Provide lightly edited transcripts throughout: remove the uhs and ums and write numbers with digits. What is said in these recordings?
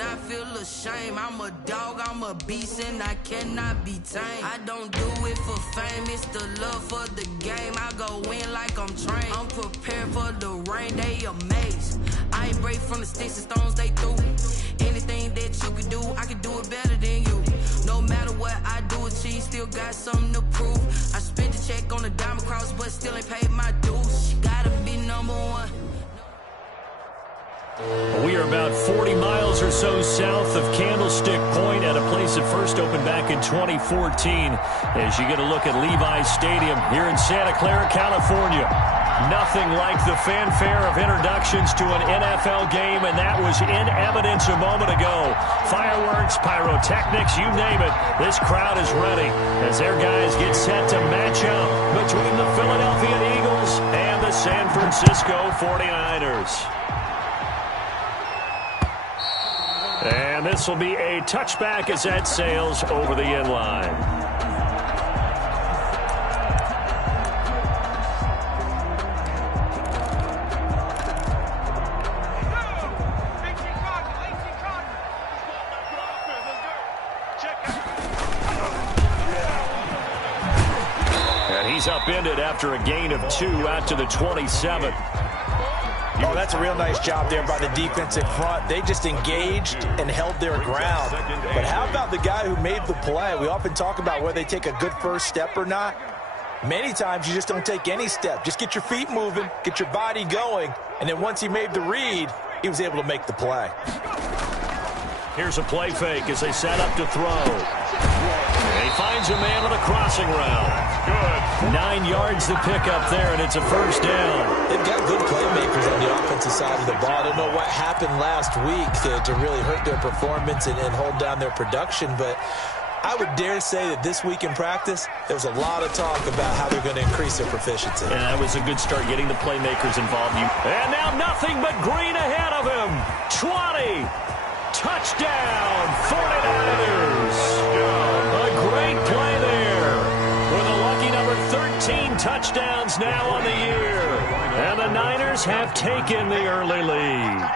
not feel ashamed. I'm a dog, I'm a beast, and I cannot be tamed. I don't do it for fame, it's the love for the game. I go in like I'm trained. I'm prepared for the rain, they amazed. I ain't break from the sticks and stones they threw. Anything that you can do, I can do it better than you. No matter what I do, achieve, still got something to prove. I spent the check on the diamond cross, but still ain't paid my dues. Gotta be number one. We are about 40 miles or so south of Candlestick Point at a place that first opened back in 2014 as you get a look at Levi's Stadium here in Santa Clara, California. Nothing like the fanfare of introductions to an NFL game, and that was in evidence a moment ago. Fireworks, pyrotechnics, you name it. This crowd is ready as their guys get set to match up between the Philadelphia Eagles and the San Francisco 49ers. And this will be a touchback as that sails over the end line. And he's upended after a gain of 2 out to the 27. Oh, that's a real nice job there by the defense in front. They just engaged and held their ground. But how about the guy who made the play? We often talk about whether they take a good first step or not. Many times you just don't take any step. Just get your feet moving, get your body going, and then once he made the read, he was able to make the play. Here's a play fake as they set up to throw. And he finds a man on a crossing route. Good. 9 yards to pick up there, and it's a first down. They've got good playmakers on the offensive side of the ball. I don't know what happened last week to really hurt their performance and hold down their production, but I would dare say that this week in practice, there was a lot of talk about how they're going to increase their proficiency. And that was a good start, getting the playmakers involved. And now nothing but green ahead of him. 20. Touchdown, 49ers. A great play there. With a lucky number 13 touchdowns now on the year. And the Niners have taken the early lead.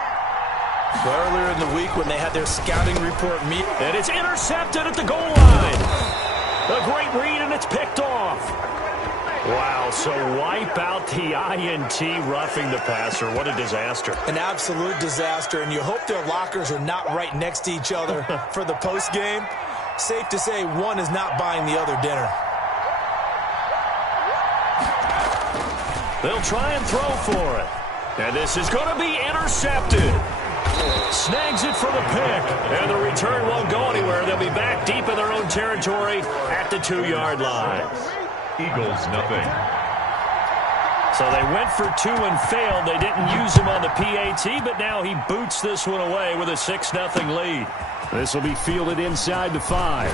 Earlier in the week when they had their scouting report meet. And it's intercepted at the goal line. A great read, and it's picked off. Wow, so wipe out the INT roughing the passer. What a disaster. An absolute disaster, and you hope their lockers are not right next to each other for the postgame. Safe to say one is not buying the other dinner. They'll try and throw for it. And this is going to be intercepted. Snags it for the pick. And the return won't go anywhere. They'll be back deep in their own territory at the 2-yard line. Eagles, nothing. So they went for 2 and failed. They didn't use him on the PAT, but now he boots this one away with a 6-0 lead. This will be fielded inside the 5.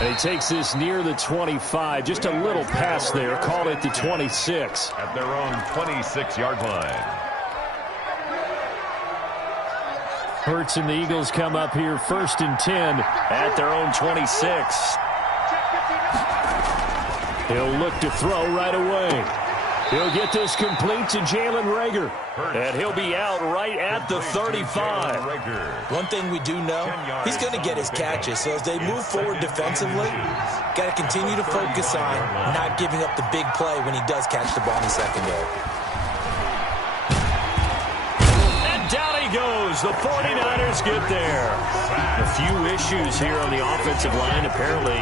And he takes this near the 25. Just a little pass there. Called it the 26. At their own 26-yard line. Hurts and the Eagles come up here 1st and 10 at their own 26. He'll look to throw right away. He'll get this complete to Jalen Reagor. And he'll be out right at the 35. One thing we do know, he's going to get his catches. So as they move forward defensively, got to continue to focus on not giving up the big play when he does catch the ball in the secondary. Goes. The 49ers get there. A few issues here on the offensive line. Apparently,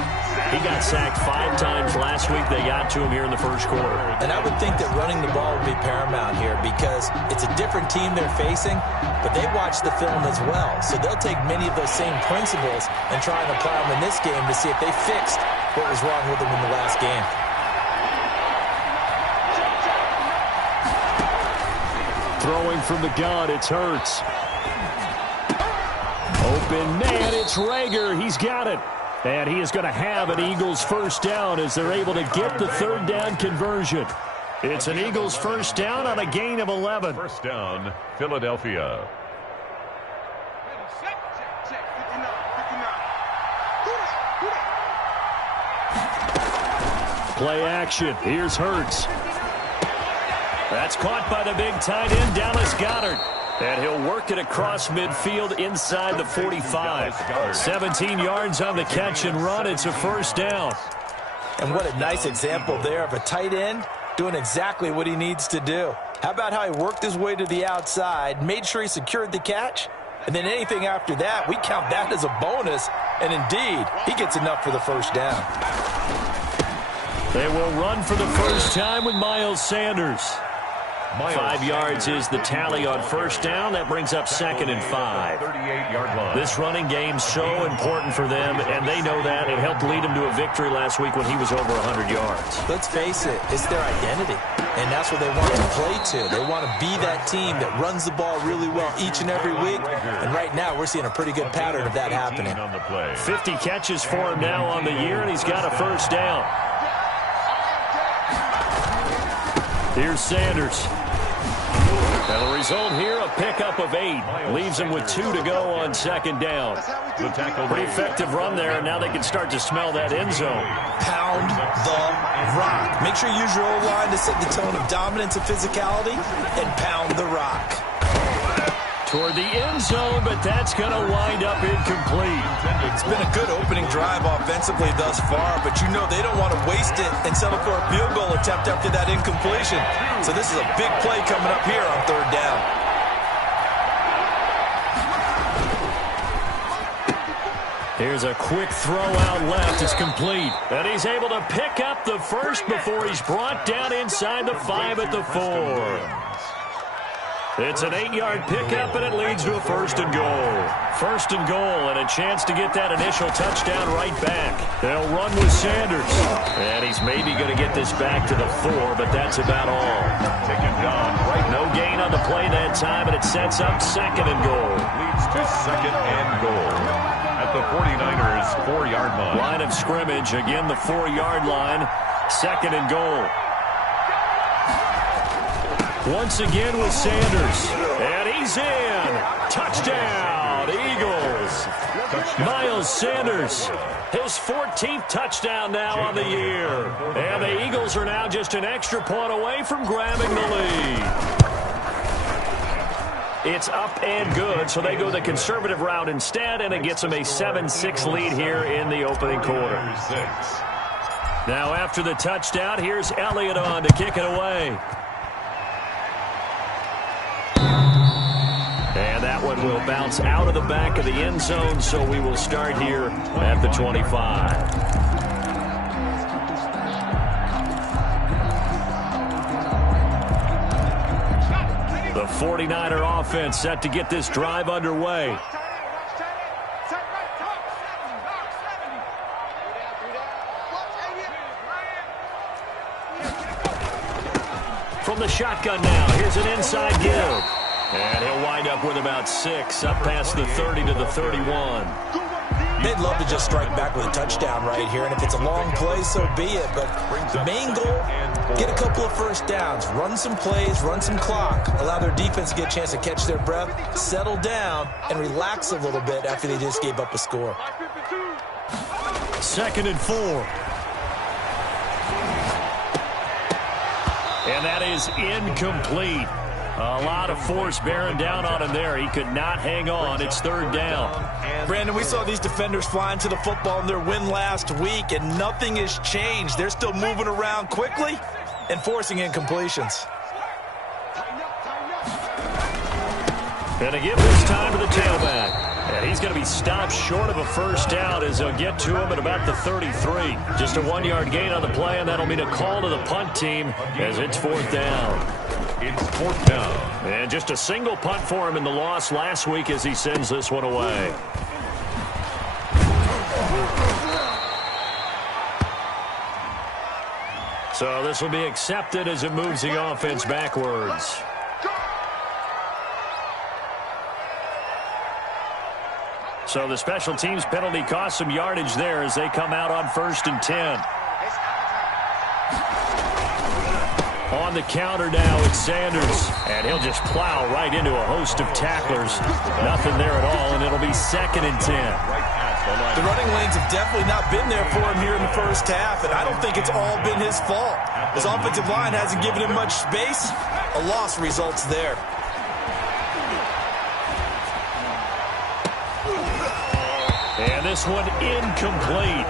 he got sacked 5 times last week. They got to him here in the first quarter. And I would think that running the ball would be paramount here because it's a different team they're facing, but they watch the film as well. So they'll take many of those same principles and try and apply them in this game to see if they fixed what was wrong with them in the last game. Throwing from the gun, it's Hurts. Open man, it's Reagor. He's got it. And he is going to have an Eagles first down as they're able to get the 3rd down conversion. It's an Eagles first down on a gain of 11. First down, Philadelphia. Play action. Here's Hurts. That's caught by the big tight end, Dallas Goedert. And he'll work it across midfield inside the 45. 17 yards on the catch and run. It's a first down. And what a nice example there of a tight end doing exactly what he needs to do. How about how he worked his way to the outside, made sure he secured the catch, and then anything after that, we count that as a bonus. And indeed, he gets enough for the first down. They will run for the first time with Miles Sanders. 5 yards is the tally on first down. That brings up 2nd and 5. This running game's so important for them, and they know that. It helped lead them to a victory last week when he was over 100 yards. Let's face it, it's their identity, and that's what they want to play to. They want to be that team that runs the ball really well each and every week, and right now we're seeing a pretty good pattern of that happening. 50 catches for him now on the year, and he's got a first down. Here's Sanders. And the result here, a pickup of 8. Leaves him with 2 to go on 2nd down. Pretty effective run there, and now they can start to smell that end zone. Pound the rock. Make sure you use your O-line to set the tone of dominance and physicality, and pound the rock. Toward the end zone, but that's going to wind up incomplete. It's been a good opening drive offensively thus far, but you know they don't want to waste it and settle for a field goal attempt after that incompletion. So this is a big play coming up here on 3rd down. Here's a quick throw out left. It's complete. And he's able to pick up the first before he's brought down inside the 5 at the 4. It's an 8-yard pickup, and it leads to a 1st and goal. 1st and goal, and a chance to get that initial touchdown right back. They'll run with Sanders. And he's maybe going to get this back to the 4, but that's about all. No gain on the play that time, and it sets up 2nd and goal. Leads to 2nd and goal at the 49ers' 4-yard line. Line of scrimmage, again the 4-yard line. 2nd and goal. Once again with Sanders. And he's in. Touchdown, Eagles. Miles Sanders, his 14th touchdown now on the year. And the Eagles are now just an extra point away from grabbing the lead. It's up and good, so they go the conservative route instead, and it gets them a 7-6 lead here in the opening quarter. Now after the touchdown, here's Elliott on to kick it away. And that one will bounce out of the back of the end zone, so we will start here at the 25. The 49er offense set to get this drive underway. From the shotgun now, here's an inside give. And he'll wind up with about 6, up past the 30 to the 31. They'd love to just strike back with a touchdown right here, and if it's a long play, so be it. But the main goal, get a couple of first downs, run some plays, run some clock, allow their defense to get a chance to catch their breath, settle down, and relax a little bit after they just gave up a score. 2nd and 4. And that is incomplete. A lot of force bearing down on him there. He could not hang on. It's 3rd down. Brandon, we saw these defenders flying to the football in their win last week, and nothing has changed. They're still moving around quickly and forcing incompletions. And a give this time to the tailback. And he's going to be stopped short of a first down as they'll get to him at about the 33. Just a 1-yard gain on the play, and that'll mean a call to the punt team as it's 4th down. It's 4th down. And just a single punt for him in the loss last week as he sends this one away. So this will be accepted as it moves the offense backwards. So the special teams penalty cost some yardage there as they come out on 1st and 10. On the counter now, it's Sanders. And he'll just plow right into a host of tacklers. Nothing there at all, and it'll be 2nd and 10. The running lanes have definitely not been there for him here in the first half, and I don't think it's all been his fault. His offensive line hasn't given him much space. A loss results there. And this one incomplete.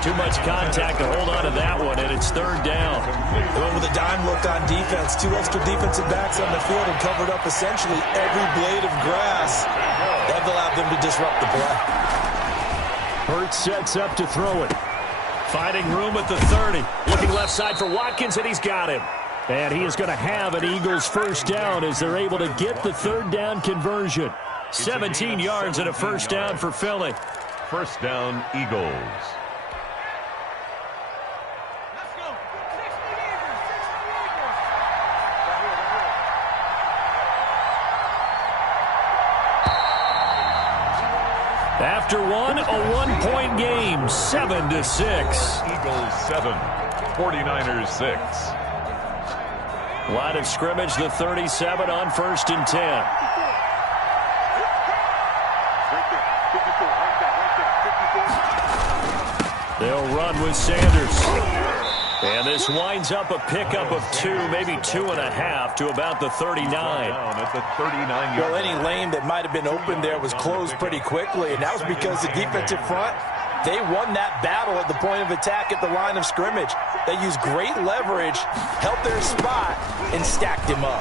Too much contact to hold on to that one, and it's third down. Going with a dime look on defense. 2 extra defensive backs on the field and covered up essentially every blade of grass. That allowed them to disrupt the play. Hurts sets up to throw it. Finding room at the 30. Looking left side for Watkins, and he's got him. And he is going to have an Eagles first down as they're able to get the third down conversion. 17 yards and a first down for Philly. First down, Eagles. After one, a one-point game, 7-6. Eagles 7, 49ers 6. Line of scrimmage, the 37 on 1st and 10. They'll run with Sanders. And this winds up a pickup of 2, maybe 2.5 to about the 39. At the 39-yard Well, any lane that might have been open there was closed pretty quickly, and that was because the defensive front, they won that battle at the point of attack at the line of scrimmage. They used great leverage, held their spot, and stacked him up.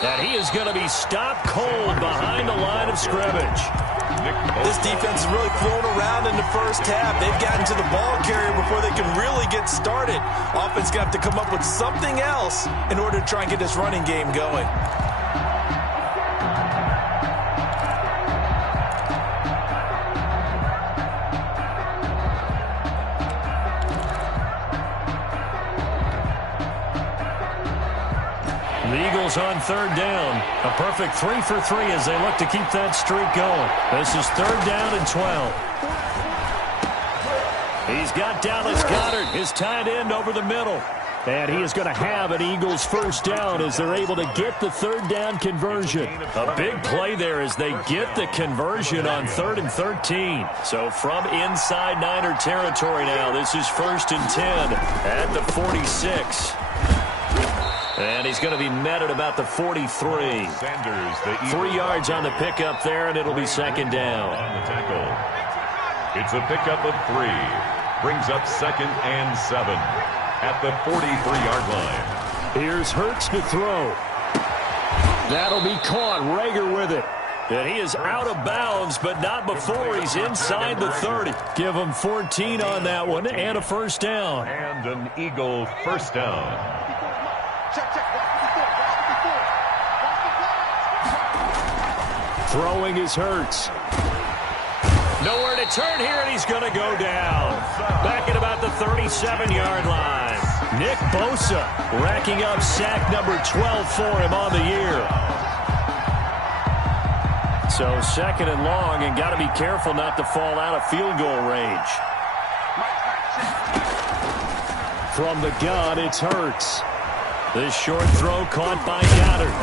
And he is going to be stopped cold behind the line of scrimmage. This defense is really thrown around in the first half. They've gotten to the ball carrier before they can really get started. Offense got to come up with something else in order to try and get this running game going. The Eagles on third down. A perfect 3 for 3 as they look to keep that streak going. This is third down and 12. He's got Dallas Goedert, his tight end, over the middle. And he is going to have an Eagles first down as they're able to get the third down conversion. A big play there as they get the conversion on 3rd and 13. So from inside Niner territory now, this is 1st and 10 at the 46. And he's going to be met at about the 43. Sanders, 3 yards on the pickup there, and it'll be second down. On the tackle. It's a pickup of 3. Brings up 2nd and 7 at the 43-yard line. Here's Hurts to throw. That'll be caught. Rager with it. And he is out of bounds, but not before he's inside the 30. Give him 14 on that one and a first down. And an Eagle first down. Throwing is Hurts. Nowhere to turn here, and he's going to go down. Back at about the 37-yard line. Nick Bosa racking up sack number 12 for him on the year. So 2nd and long, and got to be careful not to fall out of field goal range. From the gun, it's Hurts. This short throw caught by Goddard.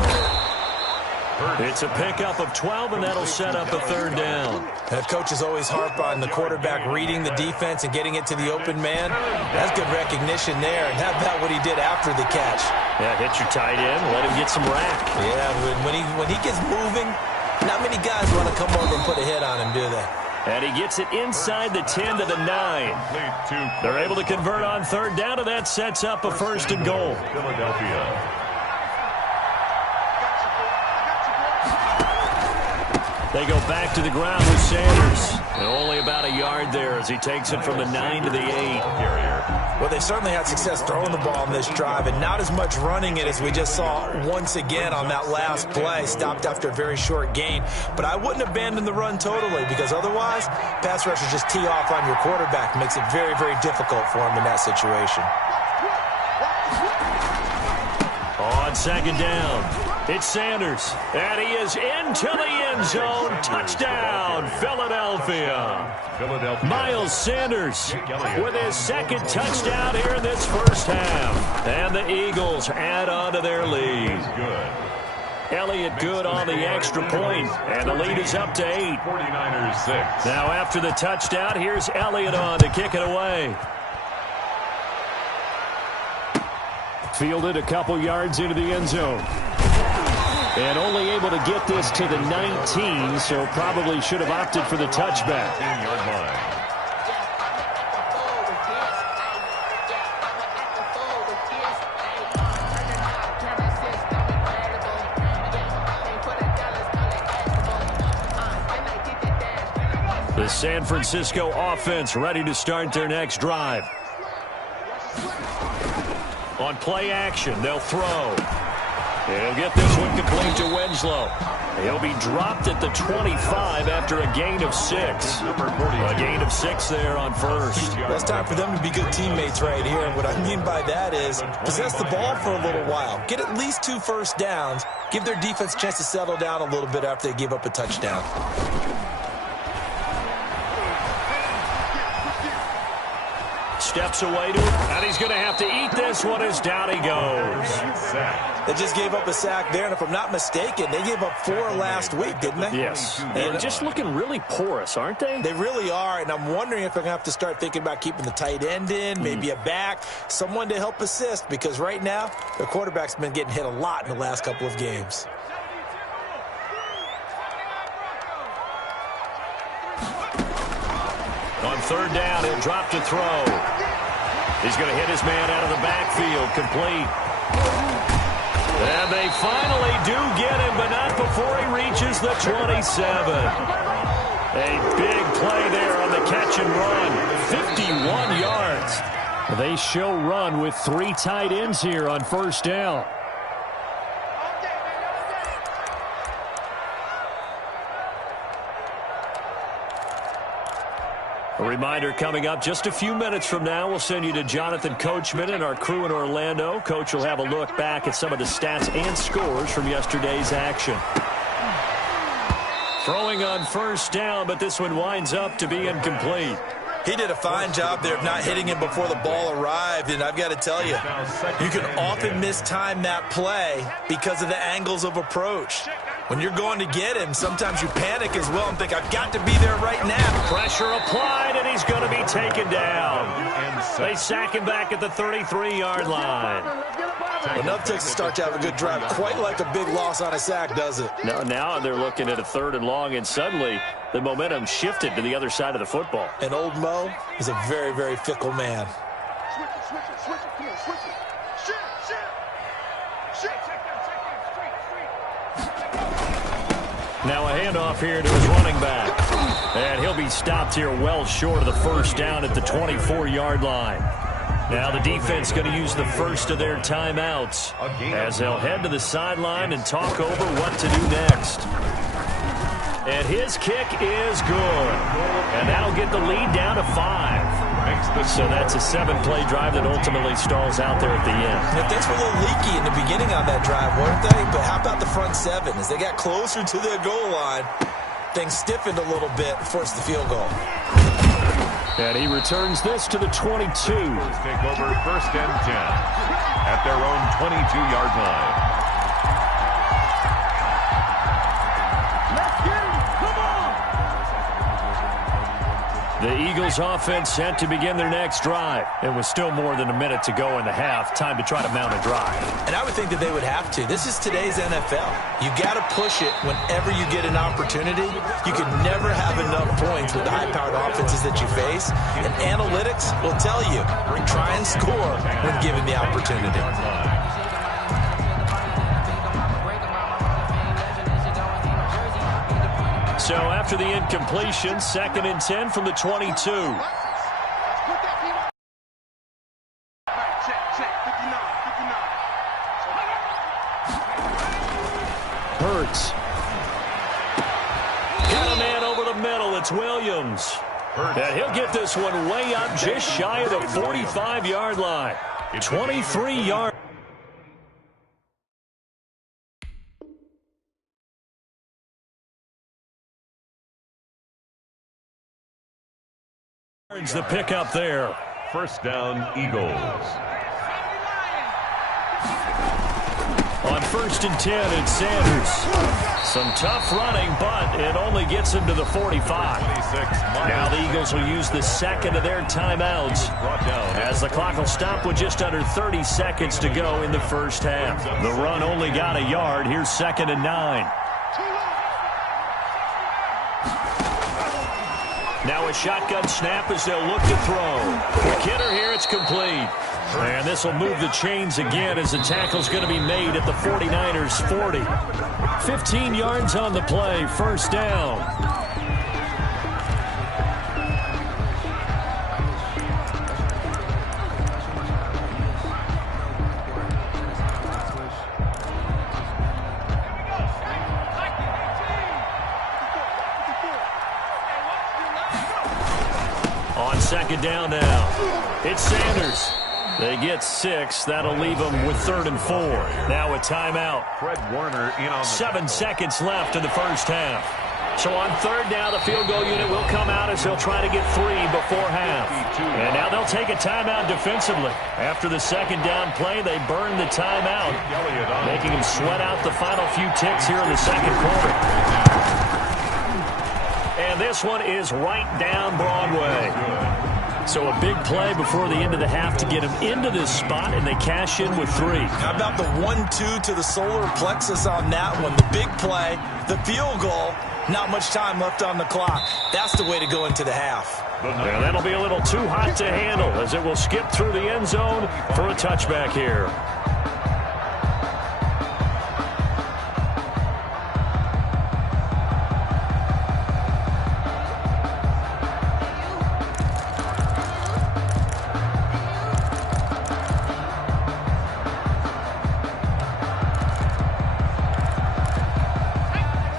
It's a pickup of 12, and that'll set up a third down. Coaches always harp on the quarterback reading the defense and getting it to the open man. That's good recognition there. And how about what he did after the catch? Yeah, hit your tight end, let him get some rack. Yeah, when he gets moving, not many guys want to come over and put a hit on him, do they? And he gets it inside the 10 to the 9. They're able to convert on third down, and that sets up a 1st and goal. Philadelphia. They go back to the ground with Sanders. And only about a yard there as he takes it from the 9 to the 8. Well, they certainly had success throwing the ball on this drive, and not as much running it as we just saw once again on that last play. Stopped after a very short gain. But I wouldn't abandon the run totally, because otherwise, pass rushers just tee off on your quarterback. Makes it very, very difficult for him in that situation. On 2nd down. It's Sanders, and he is into the end zone. Touchdown, Philadelphia. Miles Sanders with his 2nd touchdown here in this first half. And the Eagles add on to their lead. Elliott good on the extra point, and the lead is up to 8. 49ers 6. Now after the touchdown, here's Elliott on to kick it away. Fielded a couple yards into the end zone. And only able to get this to the 19, so probably should have opted for the touchback. The San Francisco offense ready to start their next drive. On play action, they'll throw. He'll get this one complete to Winslow. He'll be dropped at the 25 after a gain of 6. A gain of 6 there on first. Well, it's time for them to be good teammates right here. And what I mean by that is possess the ball for a little while. Get at least 2 first downs. Give their defense a chance to settle down a little bit after they give up a touchdown. Steps away to it, and he's going to have to eat this one as down he goes. They just gave up a sack there, and if I'm not mistaken, they gave up 4 last week, didn't they? Yes. And just looking really porous, aren't they? They really are, and I'm wondering if they're going to have to start thinking about keeping the tight end in, maybe a back, someone to help assist, because right now, their quarterback's been getting hit a lot in the last couple of games. On third down, he'll drop to throw. He's going to hit his man out of the backfield, complete. And they finally do get him, but not before he reaches the 27. A big play there on the catch and run. 51 yards. They show run with 3 tight ends here on first down. A reminder coming up just a few minutes from now. We'll send you to Jonathan Coachman and our crew in Orlando. Coach will have a look back at some of the stats and scores from yesterday's action. Throwing on first down, but this one winds up to be incomplete. He did a fine job there of not hitting him before the ball arrived, and I've got to tell you, you can often mistime that play because of the angles of approach. When you're going to get him, sometimes you panic as well and think, I've got to be there right now. Pressure applied, and he's going to be taken down. They sack him back at the 33-yard line. Enough takes to start to have a good drive. Quite like a big loss on a sack, does it? Now they're looking at a 3rd and long, and suddenly the momentum shifted to the other side of the football. And old Mo is a very, very fickle man. Now a handoff here to his running back. And he'll be stopped here well short of the first down at the 24-yard line. Now the defense going to use the first of their timeouts as they'll head to the sideline and talk over what to do next. And his kick is good. And that'll get the lead down to 5. So that's a 7-play drive that ultimately stalls out there at the end. Yeah, things were a little leaky in the beginning on that drive, weren't they? But how about the front 7? As they got closer to their goal line, things stiffened a little bit, forced the field goal. And he returns this to the 22. Take over 1st and 10 at their own 22-yard line. The Eagles offense set to begin their next drive. It was still more than a minute to go in the half. Time to try to mount a drive. And I would think that they would have to. This is today's NFL. You got to push it whenever you get an opportunity. You can never have enough points with the high-powered offenses that you face. And analytics will tell you, try and score when given the opportunity. So after the incompletion, 2nd and 10 from the 22. Hurts. Got a man over the middle. It's Williams. And he'll get this one way up just shy of the 45-yard line. 23 yards. The pickup there. 1st down, Eagles. On 1st and 10, it's Sanders. Some tough running, but it only gets him to the 45. Now the Eagles will use the second of their timeouts as the clock will stop with just under 30 seconds to go in the first half. The run only got a yard. Here's 2nd and 9. Now a shotgun snap as they'll look to throw. Quick hitter here, it's complete. And this will move the chains again as the tackle's going to be made at the 49ers' 40. 15 yards on the play, 1st down. On 2nd down now, it's Sanders. They get 6. That'll leave them with 3rd and 4. Now a timeout. Fred Warner in on 7 seconds left in the first half. So on 3rd down, the field goal unit will come out as they'll try to get 3 before half. And now they'll take a timeout defensively. After the 2nd down play, they burn the timeout, making them sweat out the final few ticks here in the 2nd quarter. And this one is right down Broadway. So a big play before the end of the half to get him into this spot, and they cash in with 3. How about the 1-2 to the solar plexus on that one? The big play, the field goal, not much time left on the clock. That's the way to go into the half. And that'll be a little too hot to handle as it will skip through the end zone for a touchback here.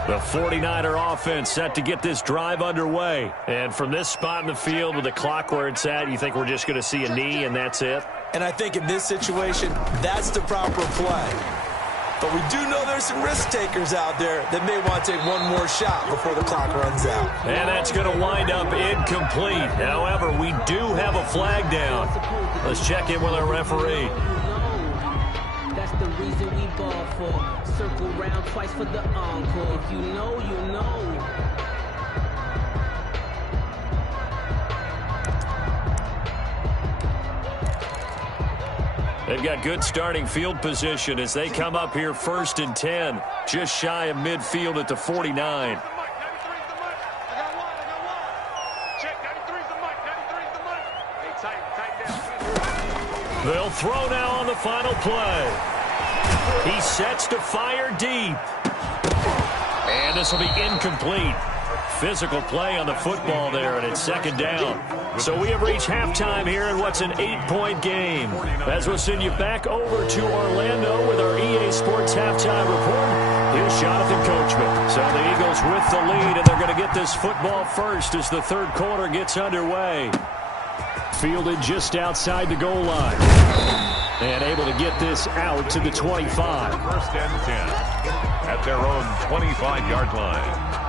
The 49er offense set to get this drive underway. And from this spot in the field with the clock where it's at, you think we're just going to see a knee and that's it? And I think in this situation, that's the proper play. But we do know there's some risk takers out there that may want to take one more shot before the clock runs out. And that's going to wind up incomplete. However, we do have a flag down. Let's check in with our referee. That's the reason we ball for. Circle round twice for the encore. If you know, you know. They've got good starting field position as they come up here 1st and 10, just shy of midfield at the 49. They'll throw now on the final play. He sets to fire deep. And this will be incomplete. Physical play on the football there, and it's 2nd down. So we have reached halftime here in what's an 8-point game. As we'll send you back over to Orlando with our EA Sports Halftime Report, here's Jonathan Coachman. So the Eagles with the lead, and they're going to get this football first as the 3rd quarter gets underway. Fielded just outside the goal line. And able to get this out to the 25. 1st and 10 at their own 25-yard line.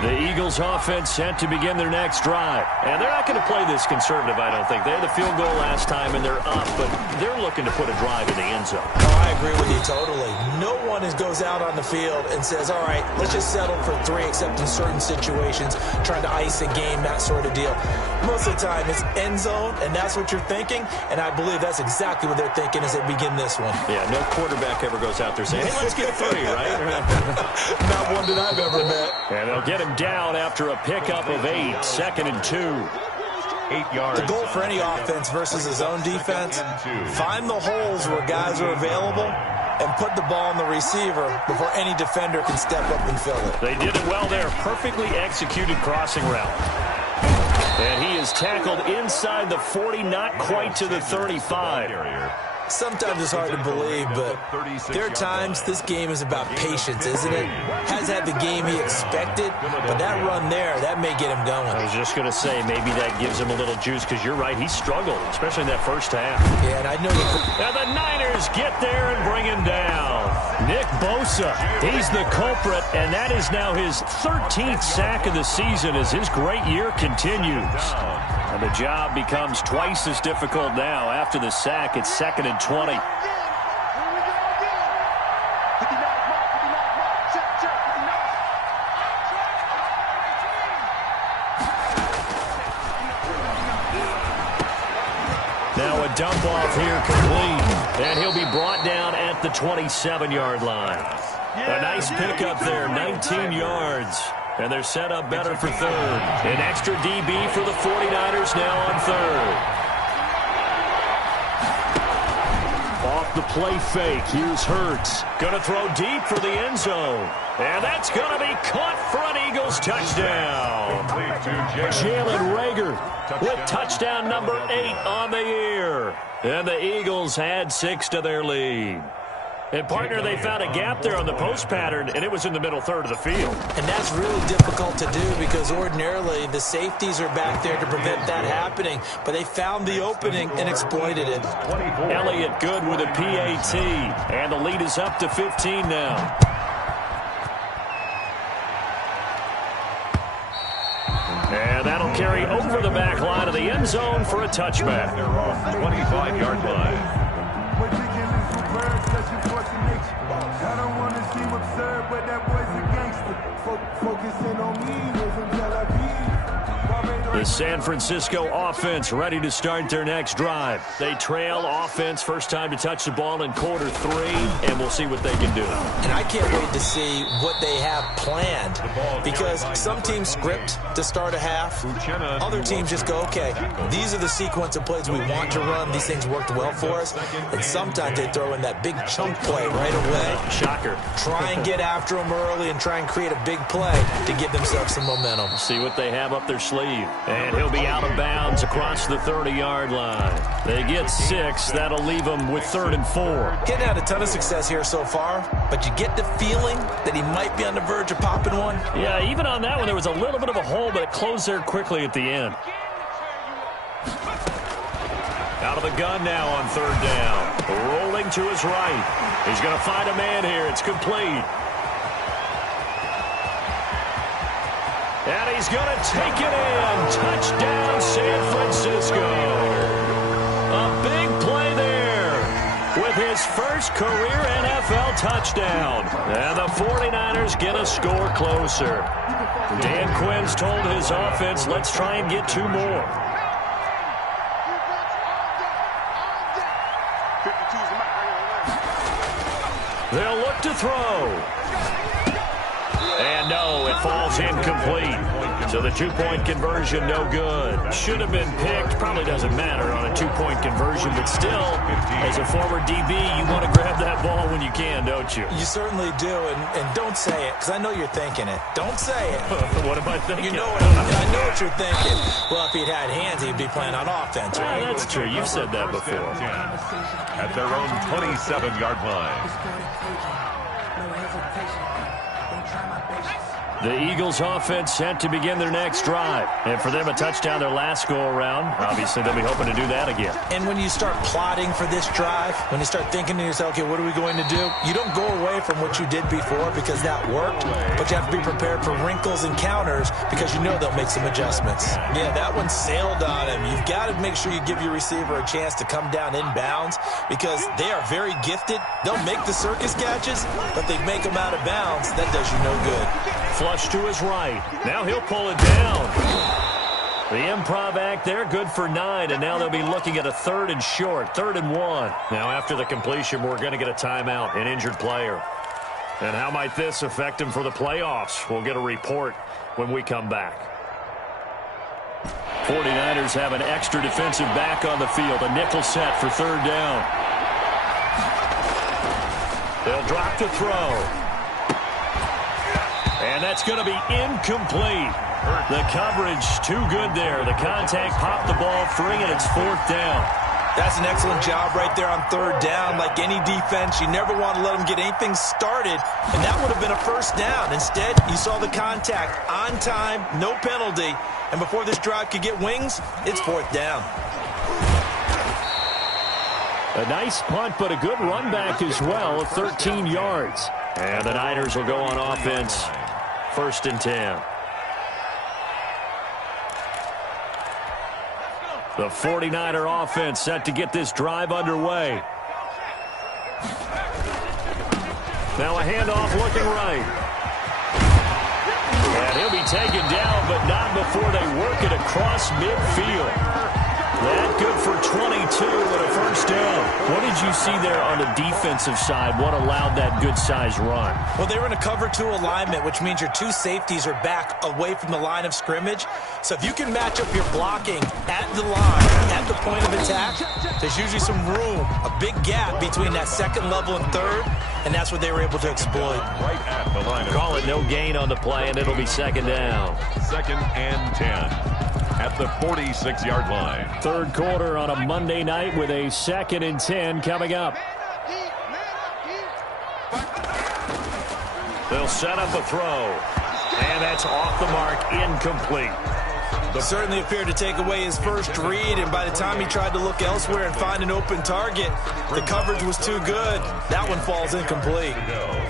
The Eagles offense set to begin their next drive. And they're not going to play this conservative, I don't think. They had the field goal last time, and they're up, but they're looking to put a drive in the end zone. Oh, I agree with you totally. No one goes out on the field and says, all right, let's just settle for 3, except in certain situations, trying to ice a game, that sort of deal. Most of the time, it's end zone, and that's what you're thinking, and I believe that's exactly what they're thinking as they begin this one. Yeah, no quarterback ever goes out there saying, hey, let's get 3, right? Not one that I've ever met. And they'll get him down after a pickup of 8, 2nd and 2. 8 yards. The goal for any offense versus his own defense, find the holes where guys are available and put the ball on the receiver before any defender can step up and fill it. They did it well there. Perfectly executed crossing route. And he is tackled inside the 40, not quite to the 35. Sometimes it's hard to believe, but there are times this game is about patience, isn't it? Has had the game he expected, but that run there, that may get him going. I was just going to say, maybe that gives him a little juice, because you're right, he struggled, especially in that first half. Yeah, and I know and the Niners get there and bring him down. Nick Bosa, he's the culprit, and that is now his 13th sack of the season as his great year continues. And the job becomes twice as difficult now. After the sack, it's 2nd and 20. Now a dump off here complete. And he'll be brought down at the 27-yard line. A nice pickup there, 19 yards. And they're set up better for third. An extra DB for the 49ers now on third. Off the play fake, here's Hurts. Going to throw deep for the end zone. And that's going to be caught for an Eagles touchdown. Jalen Reagor with touchdown number 8 on the year. And the Eagles add 6 to their lead. And, partner, they found a gap there on the post pattern, and it was in the middle third of the field. And that's really difficult to do because ordinarily the safeties are back there to prevent that happening. But they found the opening and exploited it. Elliott good with a PAT. And the lead is up to 15 now. And that'll carry over the back line of the end zone for a touchback. 25-yard line. I don't want to seem absurd, but that boy's a gangster. Focusing on me was from Tel Aviv. The San Francisco offense ready to start their next drive. They trail offense, first time to touch the ball in quarter 3, and we'll see what they can do. And I can't wait to see what they have planned because some teams script to start a half. Other teams just go, okay, these are the sequence of plays we want to run. These things worked well for us. And sometimes they throw in that big chunk play right away. Shocker. Try and get after them early and try and create a big play to give themselves some momentum. See what they have up their sleeve. And he'll be out of bounds across the 30-yard line. They get 6. That'll leave them with 3rd and 4. Getting had a ton of success here so far, but you get the feeling that he might be on the verge of popping one. Yeah, even on that one, there was a little bit of a hole, but it closed there quickly at the end. Out of the gun now on 3rd down. Rolling to his right. He's going to find a man here. It's complete. And he's going to take it in. Touchdown, San Francisco. A big play there with his first career NFL touchdown. And the 49ers get a score closer. Dan Quinn's told his offense, let's try and get 2 more. They'll look to throw. And no, it falls incomplete. So the 2-point conversion, no good. Should have been picked. Probably doesn't matter on a 2-point conversion. But still, as a former DB, you want to grab that ball when you can, don't you? You certainly do. And don't say it, because I know you're thinking it. Don't say it. What am I thinking? You know I know what you're thinking. Well, if he'd had hands, he'd be playing on offense, right? That's true. You've said that before. At their own 27-yard line. The Eagles offense set to begin their next drive. And for them, a touchdown their last go-around. Obviously, they'll be hoping to do that again. And when you start plotting for this drive, when you start thinking to yourself, okay, what are we going to do? You don't go away from what you did before because that worked, but you have to be prepared for wrinkles and counters because you know they'll make some adjustments. Yeah, that one sailed on him. You've got to make sure you give your receiver a chance to come down inbounds because they are very gifted. They'll make the circus catches, but they make them out of bounds. That does you no good. Flush to his right. Now he'll pull it down. The improv act there, good for 9, and now they'll be looking at a 3rd and short, 3rd and 1. Now after the completion, we're going to get a timeout, an injured player. And how might this affect him for the playoffs? We'll get a report when we come back. 49ers have an extra defensive back on the field, a nickel set for 3rd down. They'll drop to throw. And that's going to be incomplete. The coverage too good there. The contact popped the ball free, and it's 4th down. That's an excellent job right there on 3rd down. Like any defense, you never want to let them get anything started, and that would have been a 1st down. Instead, you saw the contact on time, no penalty, and before this drive could get wings, it's 4th down. A nice punt, but a good run back as well of 13 yards. And the Niners will go on offense. 1st and 10. The 49er offense set to get this drive underway. Now a handoff looking right. And he'll be taken down, but not before they work it across midfield. That good for 22 and a first down. What did you see there on the defensive side? What allowed that good-sized run? Well, they were in a cover 2 alignment, which means your 2 safeties are back away from the line of scrimmage. So if you can match up your blocking at the line, at the point of attack, there's usually some room, a big gap between that second level and third, and that's what they were able to exploit. Right at the line. Call it no gain on the play, and it'll be second down. 2nd and 10. At the 46-yard line. Third quarter on a Monday night with a 2nd and 10 coming up. They'll set up a throw. And that's off the mark, incomplete. Certainly appeared to take away his first read, and by the time he tried to look elsewhere and find an open target, the coverage was too good. That one falls incomplete.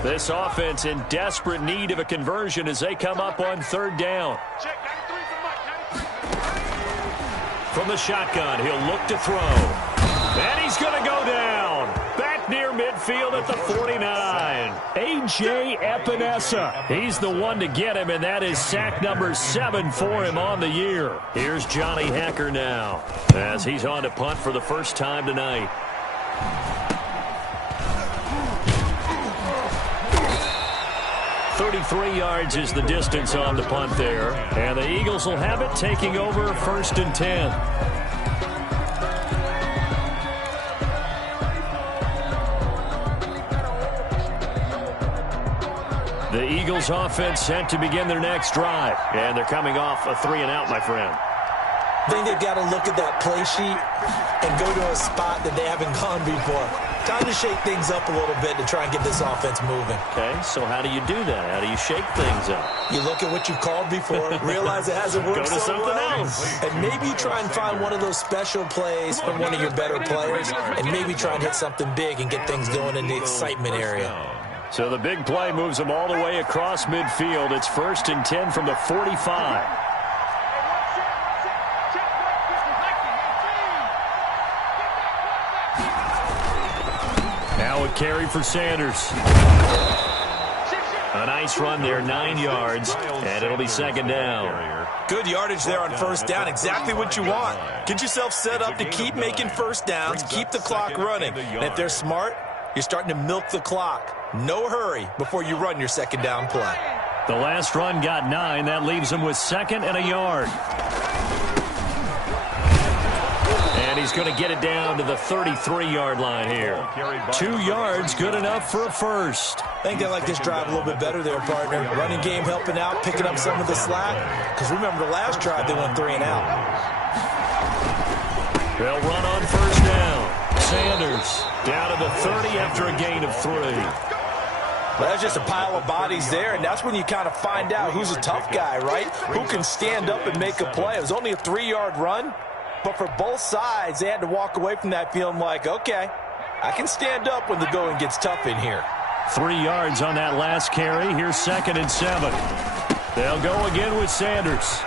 This offense in desperate need of a conversion as they come up on 3rd down. From the shotgun, he'll look to throw. And he's going to go down. Back near midfield at the 49. A.J. Epinesa. He's the one to get him, and that is sack number 7 for him on the year. Here's Johnny Hacker now as he's on to punt for the first time tonight. .33 yards is the distance on the punt there. And the Eagles will have it, taking over 1st and 10. The Eagles offense set to begin their next drive. And they're coming off a 3-and-out, my friend. I think they've got to look at that play sheet and go to a spot that they haven't gone before. Time to shake things up a little bit to try and get this offense moving. Okay, so how do you do that? How do you shake things up? You look at what you've called before, realize it hasn't worked Go to so something well, else. and maybe you try and find one of those special plays from one of your better players, and maybe try and hit something big and get things going in the excitement area. So the big play moves them all the way across midfield. It's 1st and 10 from the 45. Now a carry for Sanders. A nice run there, 9 yards, and it'll be 2nd down. Good yardage there on 1st down, exactly what you want. Get yourself set up to keep making 1st downs, keep the clock running. And if they're smart, you're starting to milk the clock. No hurry before you run your 2nd down play. The last run got 9. That leaves them with 2nd and a yard. And he's going to get it down to the 33-yard line here. 2 yards, good enough for a first. I think they like this drive a little bit better there, partner. Running game helping out, picking up some of the slack. Because remember the last drive, they went 3-and-out. They'll run on 1st down. Sanders down to the 30 after a gain of 3. Well, that's just a pile of bodies there, and that's when you kind of find out who's a tough guy, right? Who can stand up and make a play. It was only a 3-yard run, but for both sides, they had to walk away from that feeling like, okay, I can stand up when the going gets tough in here. 3 yards on that last carry. Here's 2nd and 7. They'll go again with Sanders.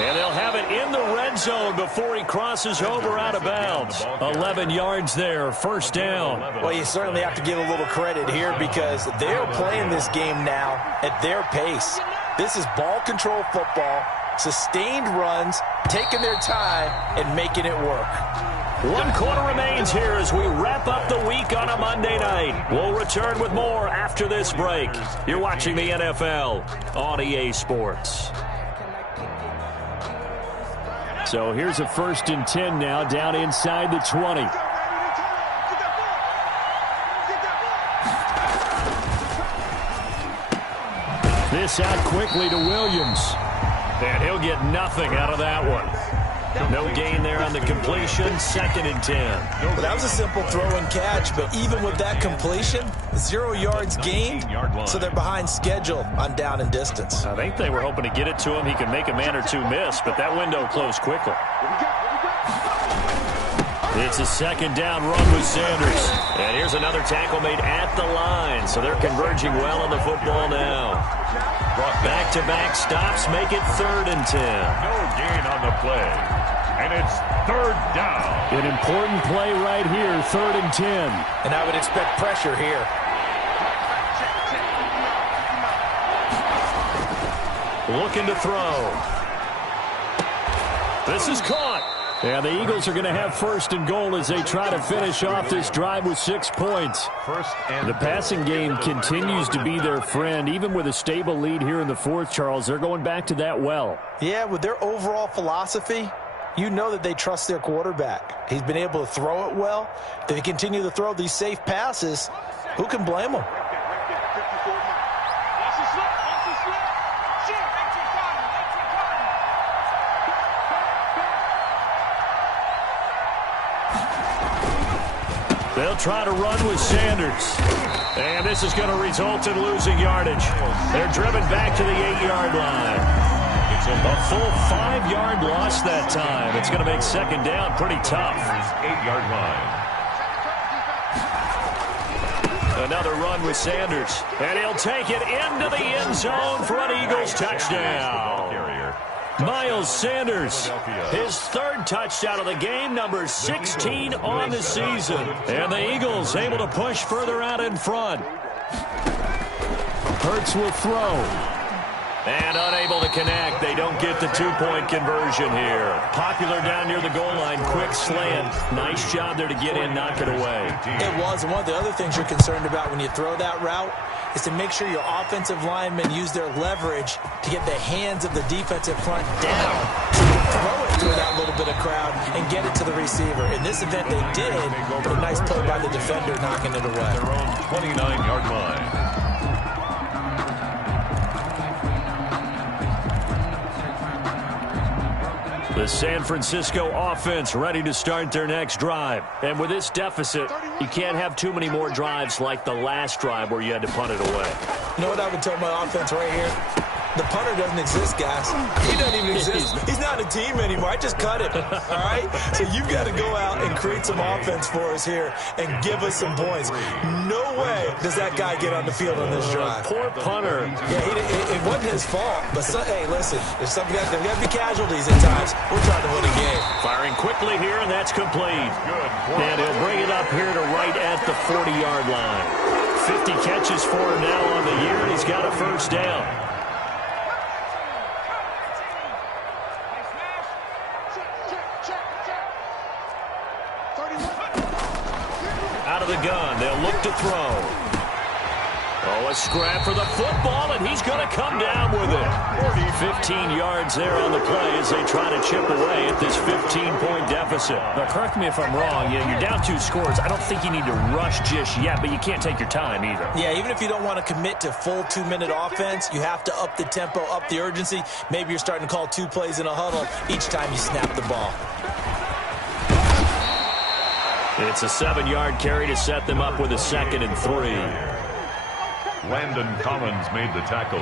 And they'll have it in the red zone before he crosses over out of bounds. 11 yards there, 1st down. Well, you certainly have to give a little credit here because they're playing this game now at their pace. This is ball control football, sustained runs, taking their time, and making it work. 1 quarter remains here as we wrap up the week on a Monday night. We'll return with more after this break. You're watching the NFL on EA Sports. So here's a 1st and 10 now down inside the 20. This out quickly to Williams. And he'll get nothing out of that one. No gain there on the completion, 2nd and 10. Well, that was a simple throw and catch, but even with that completion, 0 yards gained, so they're behind schedule on down and distance. I think they were hoping to get it to him. He could make a man or two miss, but that window closed quickly. It's a 2nd down run with Sanders. And here's another tackle made at the line, so they're converging well on the football now. Back-to-back stops make it 3rd and 10. No gain on the play. And it's 3rd down. An important play right here, 3rd and 10. And I would expect pressure here. Looking to throw. This is caught. And the Eagles are going to have first and goal as they try to finish off this drive with 6 points. The passing game continues to be their friend. Even with a stable lead here in the fourth, Charles, they're going back to that well. Yeah, with their overall philosophy, you know that they trust their quarterback. He's been able to throw it well. If they continue to throw these safe passes, who can blame them? They'll try to run with Sanders. And this is going to result in losing yardage. They're driven back to the 8-yard line. It's a full 5-yard loss that time. It's going to make second down pretty tough. 8-yard line. Another run with Sanders. And he'll take it into the end zone for an Eagles touchdown. Miles Sanders, his 3rd touchdown of the game, number 16 on the season. And the Eagles able to push further out in front. Hurts will throw. And unable to connect. They don't get the 2-point conversion here. Popular down near the goal line. Quick slant. Nice job there to get in, knock it away. It was. And one of the other things you're concerned about when you throw that route is to make sure your offensive linemen use their leverage to get the hands of the defensive front down so you can throw it through that little bit of crowd and get it to the receiver. In this event, they did, but a nice play by the defender knocking it away. Their own 29-yard line. The San Francisco offense ready to start their next drive. And with this deficit, you can't have too many more drives like the last drive where you had to punt it away. You know what I would tell my offense right here? The punter doesn't exist, guys. He doesn't even exist. He's not a team anymore. I just cut him, all right? So you've got to go out and create some offense for us here and give us some points. No way does that guy get on the field on this drive. Poor punter. Yeah, it wasn't his fault. But, hey, listen, there's got to be casualties at times. We're trying to win a game. Firing quickly here, and that's complete. And he'll bring it up here to right at the 40-yard line. 50 catches for him now on the year, and he's got a first down. Out of the gun, they'll look to throw. Oh, a scrap for the football, and he's going to come down with it. 15 yards there on the play as they try to chip away at this 15-point deficit. Now, correct me if I'm wrong. You're down 2 scores. I don't think you need to rush just yet, but you can't take your time either. Yeah, even if you don't want to commit to full 2-minute offense, you have to up the tempo, up the urgency. Maybe you're starting to call 2 plays in a huddle each time you snap the ball. It's a 7-yard carry to set them up with a 2nd and 3. Landon Collins made the tackle.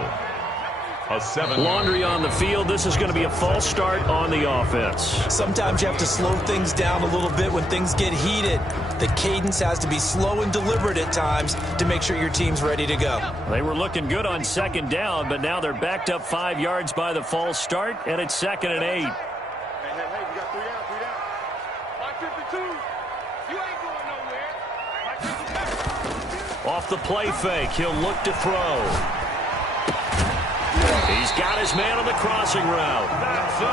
A 7. Laundry on the field. This is going to be a false start on the offense. Sometimes you have to slow things down a little bit when things get heated. The cadence has to be slow and deliberate at times to make sure your team's ready to go. They were looking good on 2nd down, but now they're backed up 5 yards by the false start, and it's 2nd and 8. Hey, we got 3 down, 3 down. Like 52. You ain't going nowhere. Like 52. Off the play fake, he'll look to throw. He's got his man on the crossing route.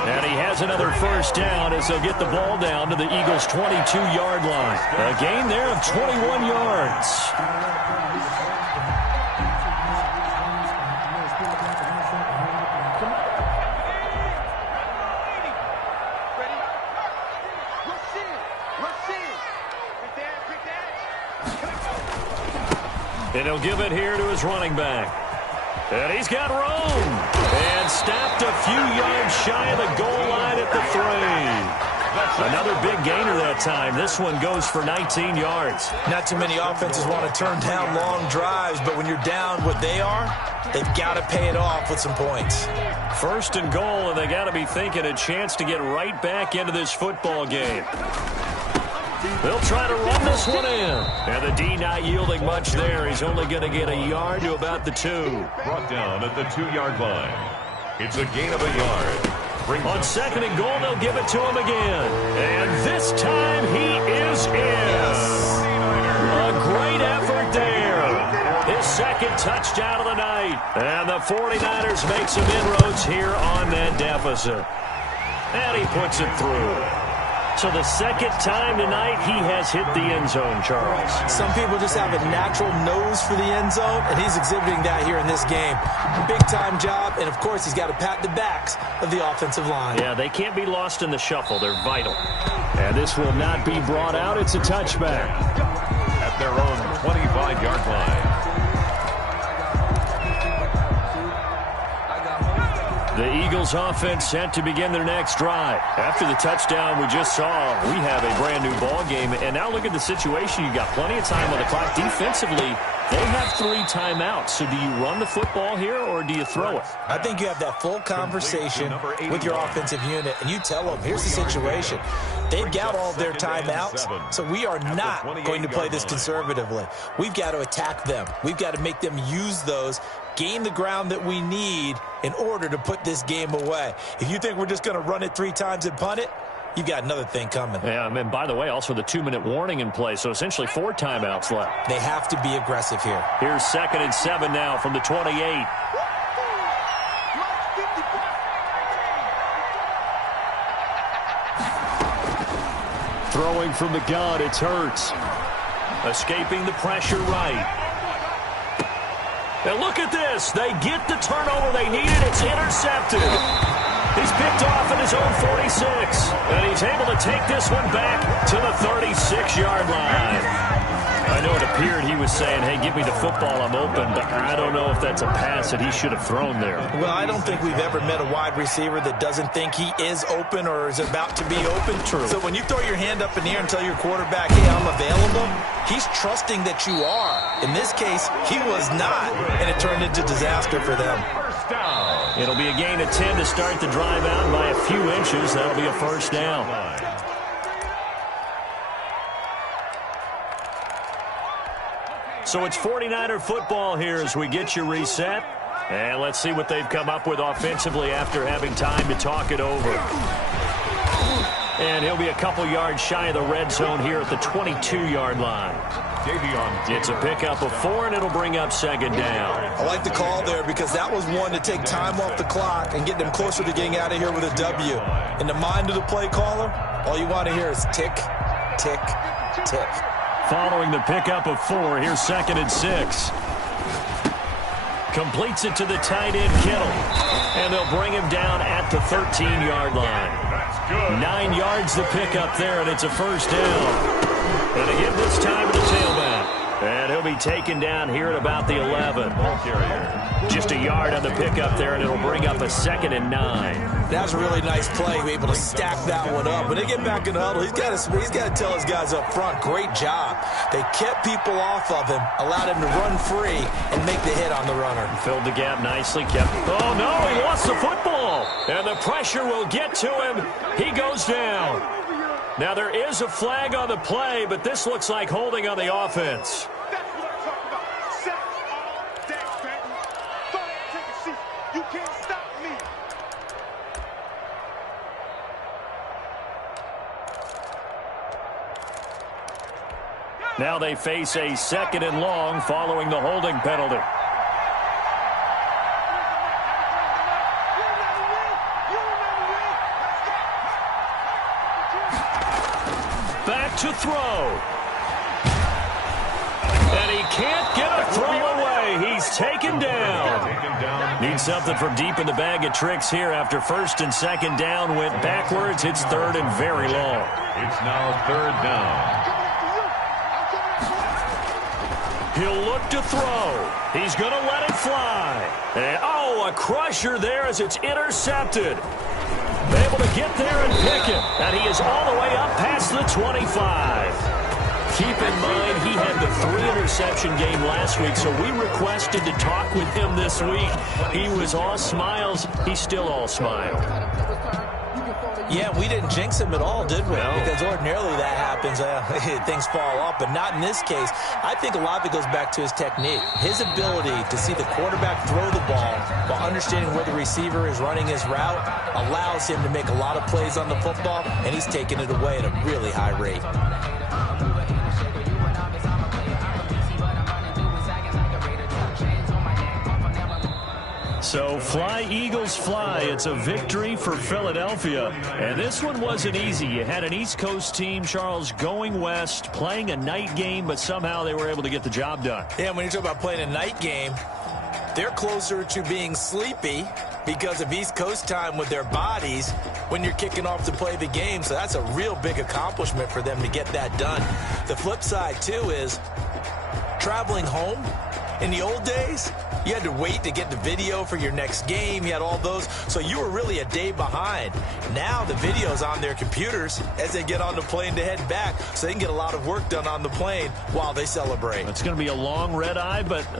And he has another first down as they'll get the ball down to the Eagles' 22-yard line. A gain there of 21 yards. And he'll give it here to his running back. And he's got room. And stopped a few yards shy of the goal line at the 3. Another big gainer that time. This one goes for 19 yards. Not too many offenses want to turn down long drives, but when you're down what they are, they've got to pay it off with some points. 1st and goal, and they got to be thinking a chance to get right back into this football game. They'll try to run this one in. And the D not yielding much there. He's only going to get a yard to about the 2. Brought down at the 2-yard line. It's a gain of a yard. On 2nd and goal, they'll give it to him again. And this time he is in. A great effort there. His 2nd touchdown of the night. And the 49ers make some inroads here on that deficit. And he puts it through. So the second time tonight he has hit the end zone, Charles. Some people just have a natural nose for the end zone, and he's exhibiting that here in this game. Big-time job, and of course he's got to pat the backs of the offensive line. Yeah, they can't be lost in the shuffle. They're vital. And this will not be brought out. It's a touchback. At their own 25-yard line. The Eagles offense set to begin their next drive. After the touchdown we just saw, we have a brand new ball game. And now look at the situation. You got plenty of time on the clock. Defensively, they have 3 timeouts. So do you run the football here or do you throw it? I think you have that full conversation with your offensive unit, and you tell them, here's the situation. They've got all of their timeouts, so we are not going to play this conservatively. We've got to attack them. We've got to make them use those, gain the ground that we need in order to put this game away. If you think we're just going to run it 3 times and punt it, you've got another thing coming. Yeah, and by the way, also the 2-minute warning in play, so essentially 4 timeouts left. They have to be aggressive here. Here's 2nd and 7 now from the 28. Throwing from the gun, it's Hurts. Escaping the pressure right. And look at this. They get the turnover they needed. It's intercepted. He's picked off at his own 46. And he's able to take this one back to the 36-yard line. I know it appeared he was saying, hey, give me the football, I'm open, but I don't know if that's a pass that he should have thrown there. Well, I don't think we've ever met a wide receiver that doesn't think he is open or is about to be open. True. So when you throw your hand up in the air and tell your quarterback, hey, I'm available, he's trusting that you are. In this case, he was not, and it turned into disaster for them. First down. It'll be a gain of 10 to start the drive out by a few inches. That'll be a first down. So it's 49er football here as we get you reset. And let's see what they've come up with offensively after having time to talk it over. And he'll be a couple yards shy of the red zone here at the 22-yard line. It's a pickup of 4, and it'll bring up 2nd down. I like the call there because that was one to take time off the clock and get them closer to getting out of here with a W. In the mind of the play caller, all you want to hear is tick, tick, tick. Following the pickup of 4, here's 2nd and 6. Completes it to the tight end, Kittle. And they'll bring him down at the 13-yard line. 9 yards the pickup there, and it's a first down. And again this time to the tailback. And he'll be taken down here at about the 11. Just a yard on the pickup there, and it'll bring up a 2nd and 9. That's a really nice play. We're able to stack that one up. When they get back in the huddle, he's got to tell his guys up front, great job. They kept people off of him, allowed him to run free, and make the hit on the runner. Filled the gap nicely, kept. Oh, no, he lost the football. And the pressure will get to him. He goes down. Now, there is a flag on the play, but this looks like holding on the offense. Now they face a 2nd and long following the holding penalty. Back to throw. And he can't get a throw away. He's taken down. Needs something from deep in the bag of tricks here after 1st and 2nd down. Went backwards. It's 3rd and very long. It's now 3rd down. He'll look to throw. He's going to let it fly. And, a crusher there as it's intercepted. Able to get there and pick it. And he is all the way up past the 25. Keep in mind, he had the 3-interception game last week, so we requested to talk with him this week. He was all smiles. He's still all smile. Yeah, we didn't jinx him at all, did we? No. Because ordinarily that happens. Things fall off, but not in this case. I think a lot of it goes back to his technique. His ability to see the quarterback throw the ball while understanding where the receiver is running his route allows him to make a lot of plays on the football, and he's taking it away at a really high rate. So fly, Eagles, fly. It's a victory for Philadelphia. And this one wasn't easy. You had an East Coast team, Charles, going west, playing a night game, but somehow they were able to get the job done. Yeah, when you talk about playing a night game, they're closer to being sleepy because of East Coast time with their bodies when you're kicking off to play the game. So that's a real big accomplishment for them to get that done. The flip side, too, is traveling home. In the old days, you had to wait to get the video for your next game. You had all those. So you were really a day behind. Now the video's on their computers as they get on the plane to head back, so they can get a lot of work done on the plane while they celebrate. It's going to be a long red eye, but